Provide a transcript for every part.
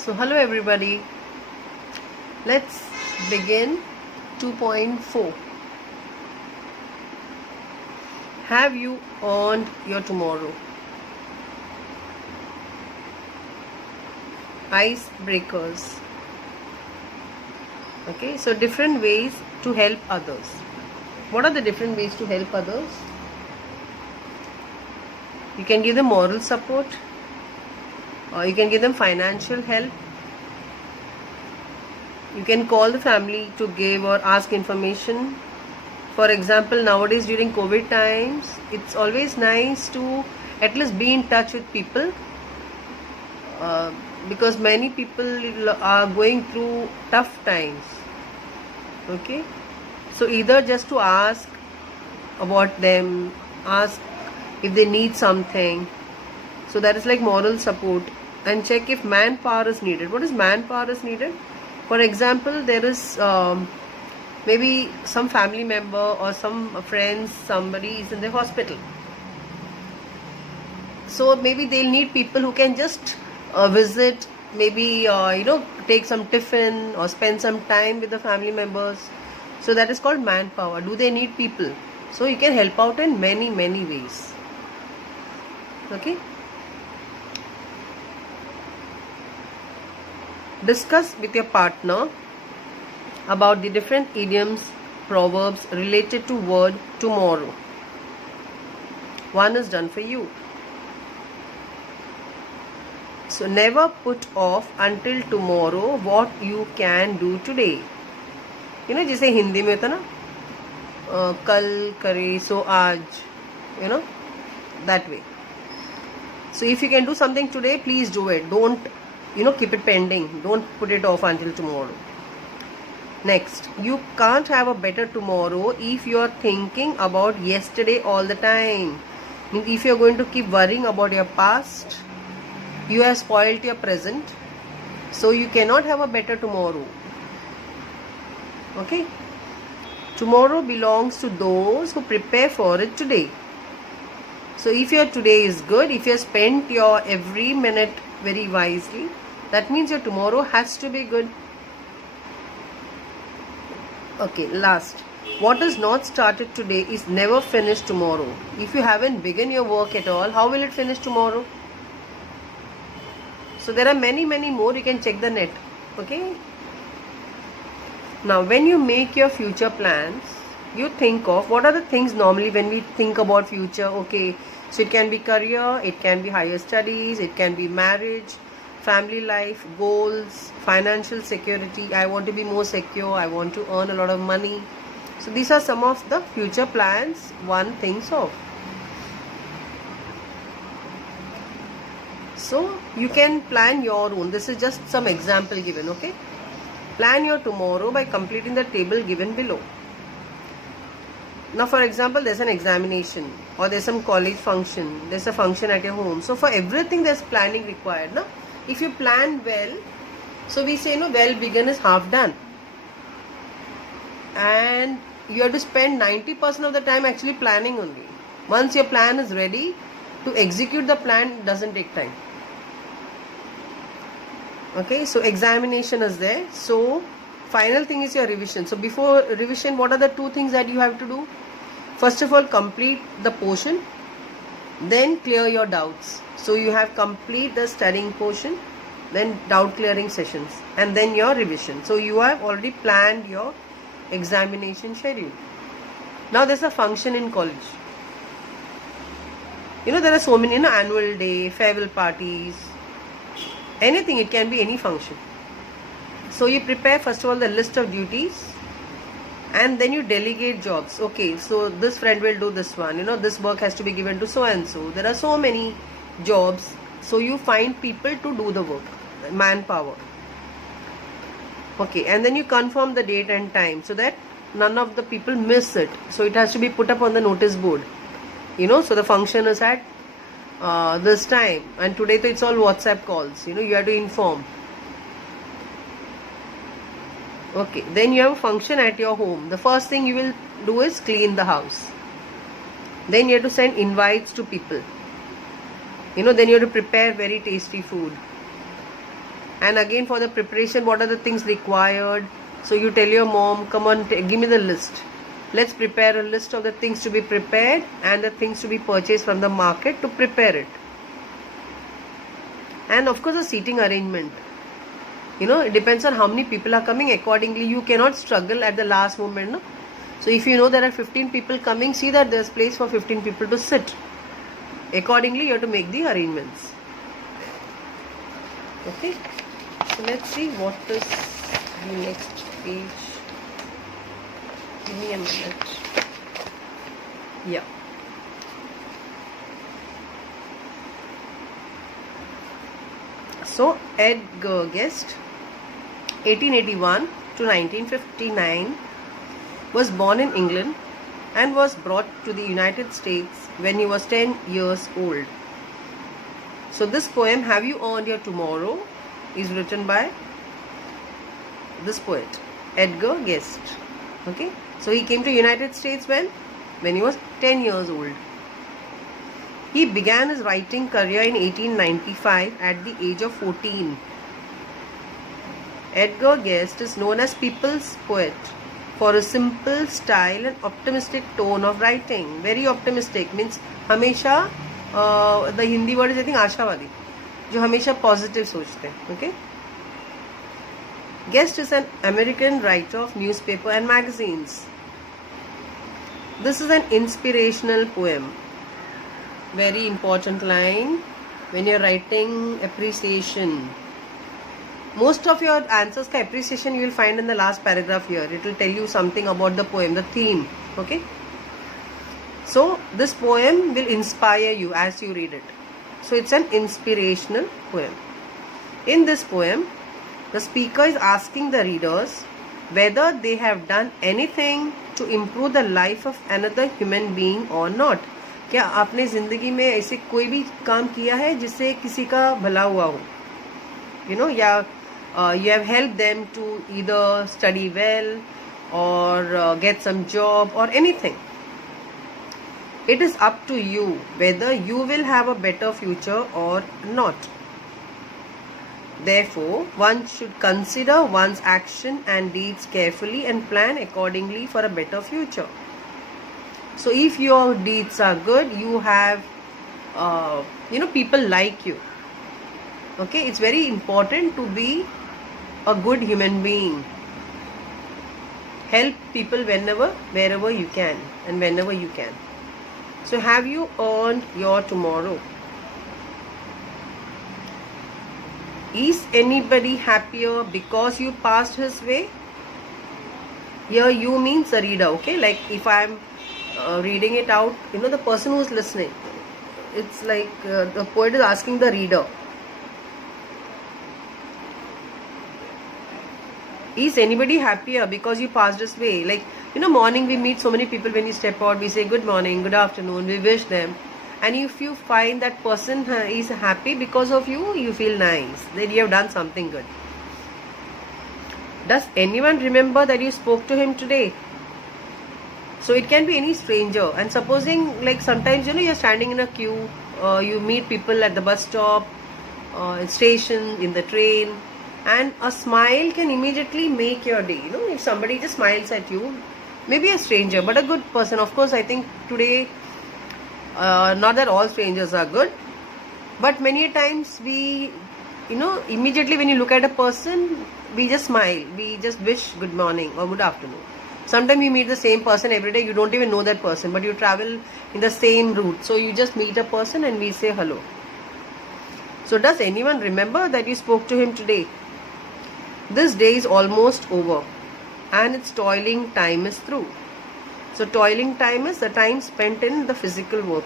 So hello everybody, let's begin 2.4. Have you earned your tomorrow? Icebreakers. Okay, so different ways to help others. What are the different ways to help others? You can give them moral support, or you can give them financial help. You can call the family to give or ask information. For example, nowadays during COVID times, it's always nice to at least be in touch with people, because many people are going through tough times. Okay, so either just to ask about them, ask if they need something. So that is like moral support. And check if manpower is needed. What is manpower is needed? For example, there is maybe some family member or some friends, somebody is in the hospital. So maybe they'll need people who can just visit, maybe take some tiffin or spend some time with the family members. So that is called manpower. Do they need people? So you can help out in many ways. Okay. Discuss with your partner about the different idioms, proverbs related to word tomorrow. One is done for you. So never put off until tomorrow what you can do today. जैसे हिंदी में होता ना, कल करे सो आज, that way. So if you can do something today, please do it. Don't keep it pending. Don't put it off until tomorrow. Next, you can't have a better tomorrow if you are thinking about yesterday all the time. Means if you are going to keep worrying about your past, you have spoiled your present. So you cannot have a better tomorrow. Okay? Tomorrow belongs to those who prepare for it today. So if your today is good, if you have spent your every minute very wisely, that means your tomorrow has to be good. Okay, last. What is not started today is never finished tomorrow. If you haven't begun your work at all, how will it finish tomorrow? So there are many more. You can check the net. Okay. Now when you make your future plans, you think of what are the things normally when we think about future. Okay, so it can be career, it can be higher studies, it can be marriage, family life, goals, financial security. I want to be more secure, I want to earn a lot of money. So these are some of the future plans one thinks of. So you can plan your own. This is just some example given. Okay, plan your tomorrow by completing the table given below. Now for example, there's an examination or there's some college function, there's a function at your home. So for everything there's planning required. No? If you plan well, so we say well begun is half done. And you have to spend 90% of the time actually planning only. Once your plan is ready, to execute the plan doesn't take time. Okay, so examination is there. So final thing is your revision. So before revision, what are the two things that you have to do? First of all, complete the portion, then clear your doubts. So you have complete the studying portion, then doubt clearing sessions, and then your revision. So you have already planned your examination schedule. Now there's a function in college. There are so many, annual day, farewell parties, anything. It can be any function. So you prepare first of all the list of duties, and then you delegate jobs. Okay, so this friend will do this one, this work has to be given to so and so. There are so many jobs, so you find people to do the work, manpower. Okay, and then you confirm the date and time so that none of the people miss it. So it has to be put up on the notice board. So the function is at this time, and today it's all WhatsApp calls. You have to inform. Okay, then you have a function at your home. The first thing you will do is clean the house. Then you have to send invites to people. Then you have to prepare very tasty food. And again, for the preparation, what are the things required? So you tell your mom, come on, give me the list. Let's prepare a list of the things to be prepared and the things to be purchased from the market to prepare it. And of course, the seating arrangement. It depends on how many people are coming. Accordingly, you cannot struggle at the last moment. No? So if you know there are 15 people coming, see that there's place for 15 people to sit. Accordingly, you have to make the arrangements. Okay. So let's see what is the next page. Give me a minute. Yeah. So Edgar Guest, 1881 to 1959, was born in England and was brought to the United States when he was 10 years old. So this poem, Have You Earned Your Tomorrow, is written by this poet, Edgar Guest. Okay, so he came to United States when he was 10 years old. He began his writing career in 1895 at the age of 14. Edgar Guest is known as people's poet for a simple style and optimistic tone of writing. Very optimistic means हमेशा the Hindi word is I think आशावादी, जो हमेशा positive सोचते हैं. Okay. Guest is an American writer of newspaper and magazines. This is an inspirational poem. Very important line when you're writing appreciation. Most of your answers ka appreciation you will find in the last paragraph here. It will tell you something about the poem, the theme. Okay. So this poem will inspire you as you read it. So it's an inspirational poem. In this poem, the speaker is asking the readers whether they have done anything to improve the life of another human being or not. क्या आपने जिंदगी में ऐसे कोई भी काम किया है जिससे किसी का भला हुआ हो? या you have helped them to either study well or get some job or anything. It is up to you whether you will have a better future or not. Therefore, one should consider one's action and deeds carefully and plan accordingly for a better future. So if your deeds are good, you have, people like you. Okay, it's very important to be a good human being. Help people wherever you can and whenever you can. So have you earned your tomorrow? Is anybody happier because you passed his way? Here you means the reader, okay? Like if I am reading it out, the person who is listening, it's like the poet is asking the reader. Is anybody happier because you passed his way? Like, morning we meet so many people. When you step out, we say good morning, good afternoon, we wish them. And if you find that person is happy because of you, you feel nice, that you have done something good. Does anyone remember that you spoke to him today? So it can be any stranger. And supposing like sometimes you're standing in a queue, you meet people at the bus stop, station, in the train, and a smile can immediately make your day. If somebody just smiles at you, maybe a stranger but a good person. Of course, I think today not that all strangers are good, but many times we immediately when you look at a person, we just smile, we just wish good morning or good afternoon. Sometimes you meet the same person every day, you don't even know that person, but you travel in the same route, so you just meet a person and we say hello. So does anyone remember that you spoke to him today? This day is almost over and its toiling time is through. So toiling time is the time spent in the physical work.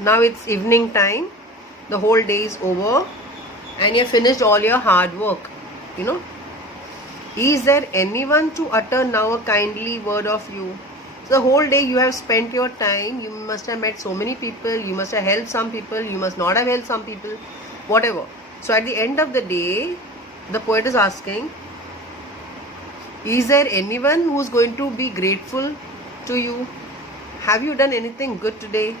Now it's evening time, the whole day is over and you have finished all your hard work. Is there anyone to utter now a kindly word of you? So the whole day you have spent your time, you must have met so many people, you must have helped some people, you must not have helped some people, whatever. So at the end of the day, the poet is asking, is there anyone who is going to be grateful to you? Have you done anything good today?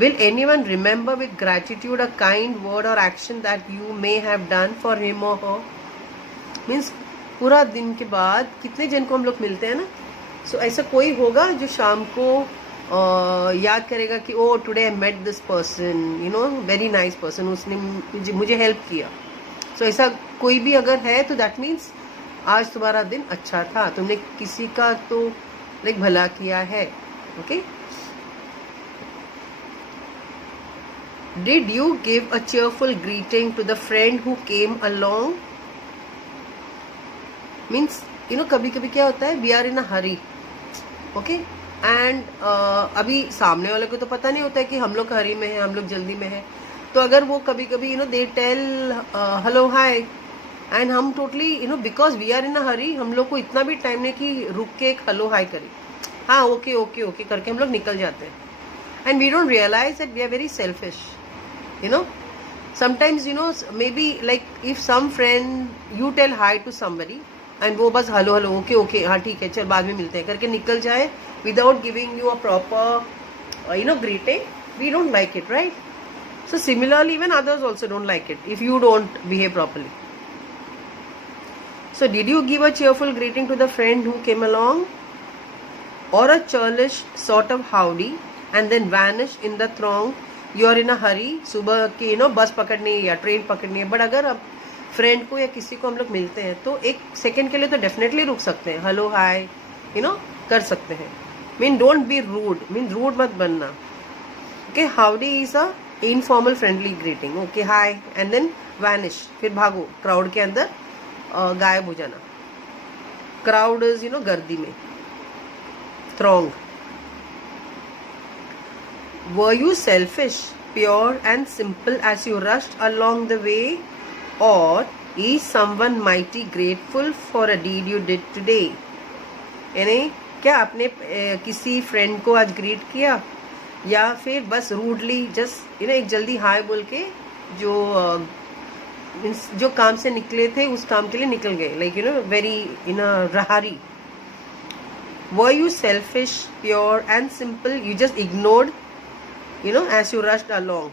Will anyone remember with gratitude a kind word or action that you may have done for him or her? Means पूरा दिन के बाद कितने जन को हम लोग मिलते हैं ना, सो ऐसा कोई होगा जो शाम को याद करेगा कि oh today I met this person, you know, very nice person, उसने मुझे हेल्प किया. सो ऐसा कोई भी अगर है तो दैट मीन्स आज तुम्हारा दिन अच्छा था, तुमने किसी का तो लाइक भला किया है. Okay. Did you give a cheerful greeting to the friend who came along? Means, you know, कभी कभी क्या होता है, we are in a hurry, okay? And अभी सामने वाले को तो पता नहीं होता है कि हम लोग हरी में हैं, हम लोग जल्दी में हैं. तो अगर वो कभी कभी you know they tell hello hi and हम totally you know because we are in a hurry, हम लोग को इतना भी टाइम नहीं कि रुक के एक हेलो हाय करें, हाँ ओके ओके ओके करके हम लोग निकल जाते हैं. And we don't realise that we are very selfish. You know, sometimes you know maybe like if some friend you tell hi to somebody and वो बस हेलो हेलो ओके ओके हाँ ठीक है चल बाद में मिलते हैं करके निकल जाए without giving you a proper you know greeting, we don't like it, right? So similarly even others also don't like it if you don't behave properly. So did you give a cheerful greeting to the friend who came along, or a churlish sort of howdy and then vanish in the throng? You are in a hurry, सुबह की you know बस पकड़नी है या train पकड़नी है, but अगर अब फ्रेंड को या किसी को हम लोग मिलते हैं तो एक सेकेंड के लिए तो डेफिनेटली रुक सकते हैं, हेलो हाय यू नो कर सकते हैं. Mean don't be rude, mean rude मत बनना. Okay. Howdy is a informal friendly greeting. Okay hi and then vanish, फिर भागो क्राउड के अंदर, गायब हो जाना. क्राउड इज यू नो गर्दी में, throng. Were you selfish, pure and simple as you rushed along the way, or is someone mighty grateful for a deed you did today? यानी क्या आपने किसी फ्रेंड को आज ग्रीट किया या फिर बस रूडली जस्ट यू नो एक जल्दी हाय बोल के जो काम से निकले थे उस काम के लिए निकल गए, like you know very in a Hari. Were you selfish, pure and simple? You just ignored you know as you rushed along.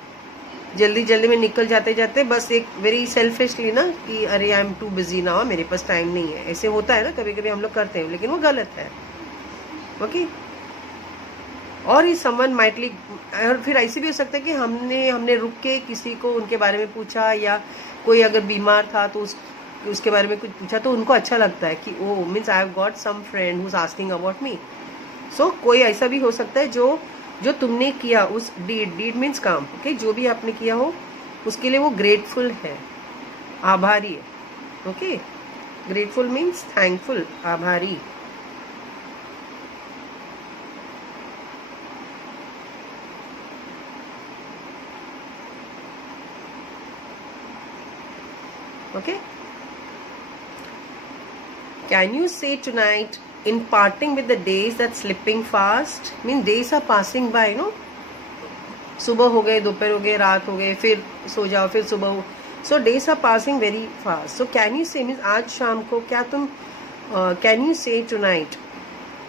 जल्दी जल्दी में निकल जाते जाते बस एक वेरी सेल्फिशली ना कि अरे आई एम टू बिजी ना, मेरे पास टाइम नहीं है. ऐसे होता है ना कभी कभी हम लोग करते हैं, लेकिन वो गलत है. ओके. और ही समवन माइटली, और फिर ऐसे भी हो सकता है कि हमने रुक के किसी को उनके बारे में पूछा, या कोई अगर बीमार था तो उसके बारे में कुछ पूछा तो उनको अच्छा लगता है कि oh means I have got some friend who is asking about me. So कोई ऐसा भी हो सकता है जो तुमने किया उस डीड मीन्स काम, ओके, जो भी आपने किया हो उसके लिए वो ग्रेटफुल है, आभारी है. ओके. ग्रेटफुल मीन्स थैंकफुल, आभारी. Okay. Can you say tonight, in parting with the days that's slipping fast, mean days are passing by, you know, सुबह हो गए, दोपहर हो गए, रात हो गए, फिर सो जाओ, फिर सुबह हो, so days are passing very fast. So can you say, means आज शाम को क्या तुम can you say tonight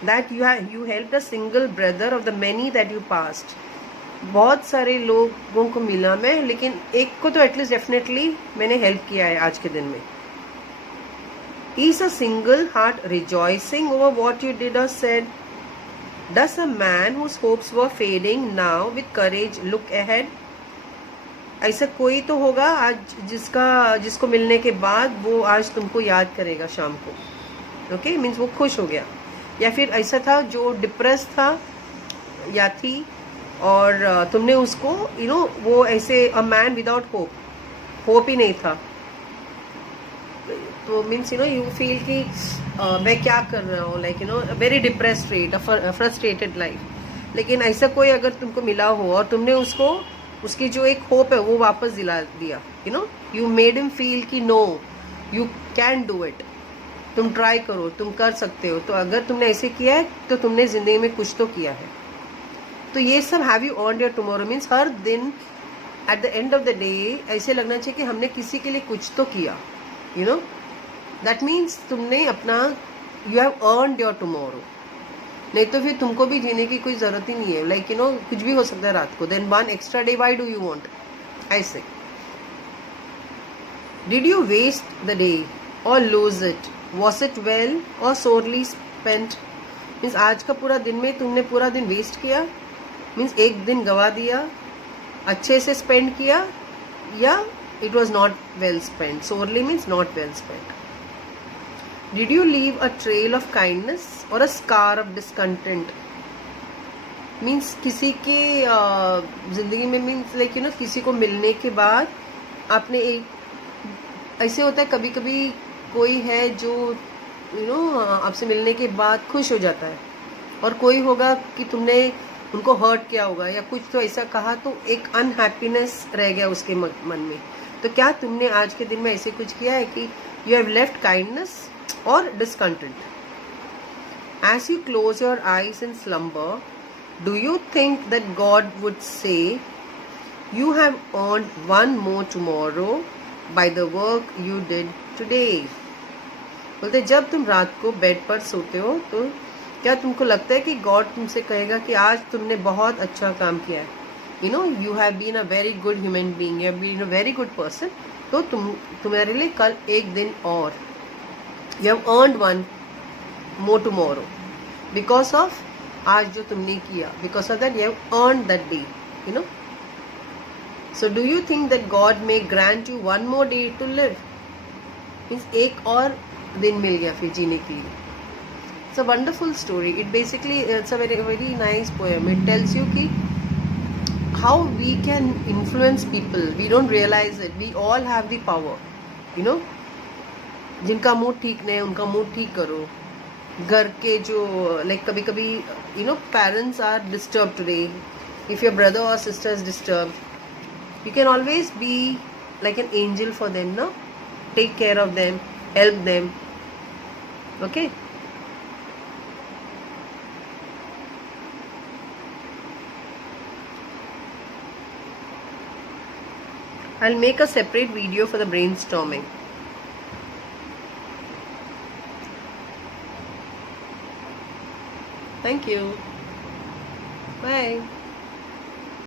that you helped a single brother of the many that you passed? बहुत सारे लोगों को मिला मैं, लेकिन एक को तो एटलीस्ट डेफिनेटली मैंने हेल्प किया है आज के दिन में. Is a single heart rejoicing over what you did or said? Does a man whose hopes were fading now with courage look ahead? ऐसा कोई तो होगा आज जिसको मिलने के बाद वो आज तुमको याद करेगा शाम को. ओके. मीन्स वो खुश हो गया. या फिर ऐसा था जो डिप्रेस था या थी और तुमने उसको यू नो वो ऐसे अ मैन विदाउट होप ही नहीं था, तो means you know you feel कि मैं क्या कर रहा हूँ, like you know very depress state, frustrated life. लेकिन ऐसा कोई अगर तुमको मिला हो और तुमने उसको उसकी जो एक होप है वो वापस दिला दिया, you know you made him feel कि no you can do it, तुम ट्राई करो, तुम कर सकते हो. तो अगर तुमने ऐसे किया है तो तुमने जिंदगी में कुछ तो किया है. तो ये सब have you earned your tomorrow, means हर दिन at the end of the day ऐसे लगना चाहिए कि हमने किसी के लिए कुछ तो किया, यू नो. दैट मीन्स तुमने अपना you have earned your tomorrow. नहीं तो फिर तुमको भी जीने की कोई ज़रूरत ही नहीं है. लाइक यू नो कुछ भी हो सकता है रात को. Then 1 extra day, why do you want? ऐसे. Did you waste the day or lose it? Was it well or sorely spent? Means आज का पूरा दिन में तुमने पूरा दिन वेस्ट किया, मीन्स एक दिन गवा दिया, अच्छे से स्पेंड किया, या it was not well spend. Sorely means not well spend. Did you leave a trail of kindness और a scar of discontent? Means किसी के जिंदगी में, मीन्स लाइक यू नो किसी को मिलने के बाद आपने एक, ऐसे होता है कभी कभी कोई है जो यू नो आपसे मिलने के बाद खुश हो जाता है, और कोई होगा कि तुमने उनको हर्ट किया होगा या कुछ तो ऐसा कहा तो एक अनहैप्पीनेस रह गया उसके मन में. तो क्या तुमने आज के दिन में ऐसे कुछ किया है कि यू हैव लेफ्ट काइंडनेस और discontent? As you close your eyes in slumber, do you think that God would say you have earned one more tomorrow by the work you did today? बोलते जब तुम रात को bed पर सोते हो तो क्या तुमको लगता है कि गॉड तुमसे कहेगा कि आज तुमने बहुत अच्छा काम किया है, you know you have been a very good human being, you have been a very good person, तो तुम्हारे लिए कल एक दिन और, you have earned one more tomorrow because of आज जो तुमने किया, because of that you have earned that day, you know. So do you think that God may grant you one more day to live? Means एक और दिन मिल गया फिर जीने के लिए. It's a wonderful story. It basically it's a very very nice poem. It tells you कि how we can influence people. We don't realise it. We all have the power, you know. जिनका mood ठीक नहीं है उनका mood ठीक करो. घर के जो लाइक कभी कभी you know parents are disturb today, if your brother और sister is disturb, you can always be like an angel for them, no? Take care of them, help them, okay? I'll make a separate video for the brainstorming. Thank you. Bye.